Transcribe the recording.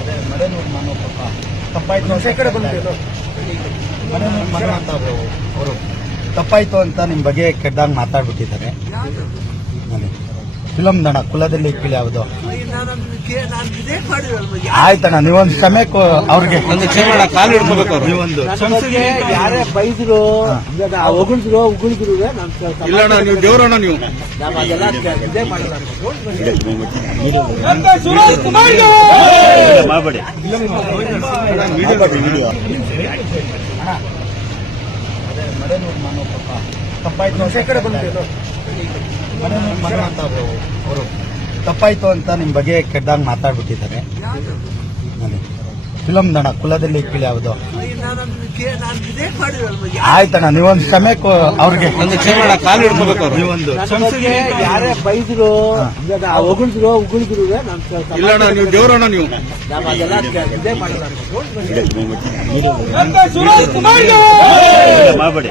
ಅದೇ ಮಡೆನೂರು ಮನೋ ಪಾಪ ತಪ್ಪಾಯ್ತು ಅಂತ ಈ ಕಡೆ ಬಂದಿದ್ದು ಮಡೆನೂರು ಮನೋ ಅಂತ ಅವರು ತಪ್ಪಾಯ್ತು ಅಂತ ನಿಮ್ಮ ಬಗ್ಗೆ ಕೆಟ್ಟದಾಗ ಮಾತಾಡ್ಬಿಟ್ಟಿದ್ದಾರೆ. ಫಿಲಮ್ ದಣ ಕುಲದಲ್ಲಿ ಕೀಳಿ ಯಾವುದು ಆಯ್ತಣ್ಣ, ನೀವೊಂದು ಕ್ಷಮೆ ಅವ್ರಿಗೆ ಕಾಲು ಹಿಡ್ಕೋಬೇಕು. ನೀವೊಂದು ಯಾರೇ ಬೈದ್ರು ಉಗುಳಿದ್ರು ಇಲ್ಲ ನೀವು ದೇವರಣ್ಣ ನೀವು ಅದೆಲ್ಲ ಇದೇ ಮಾಡಲ್ಲ. ಮಾಡಬೇಡಿ ಅದೇ ಮಡೆನೂರು ಮನೋ ಪಾಪ ತಪ್ಪಾಯ್ತು ಅಂತ ಈ ಕಡೆ ಬಂದಿದ್ದು ಮಡೆನೂರು ಮನೋ ಅಂತ ಅವರು ತಪ್ಪಾಯ್ತು ಅಂತ ನಿಮ್ಮ ಬಗ್ಗೆ ಕೆಟ್ಟದಾಗ ಮಾತಾಡ್ಬಿಟ್ಟಿದ್ದಾರೆ. ಫಿಲಮ್ ದಣ ಕುಲದಲ್ಲಿ ಕೀಳಿ ಯಾವುದು ಆಯ್ತಣ್ಣ, ನೀವೊಂದು ಕ್ಷಮೆ ಅವ್ರಿಗೆ ಕಾಲು ಹಿಡ್ಕೋಬೇಕು. ನೀವೊಂದು ಯಾರೇ ಬೈದ್ರು ಉಗುಳಿದ್ರು ಇಲ್ಲ ನೀವು ದೇವರಣ್ಣ ನೀವು ಅದೆಲ್ಲ ಇದೇ ಮಾಡಲ್ಲ. ಮಾಡಬೇಡಿ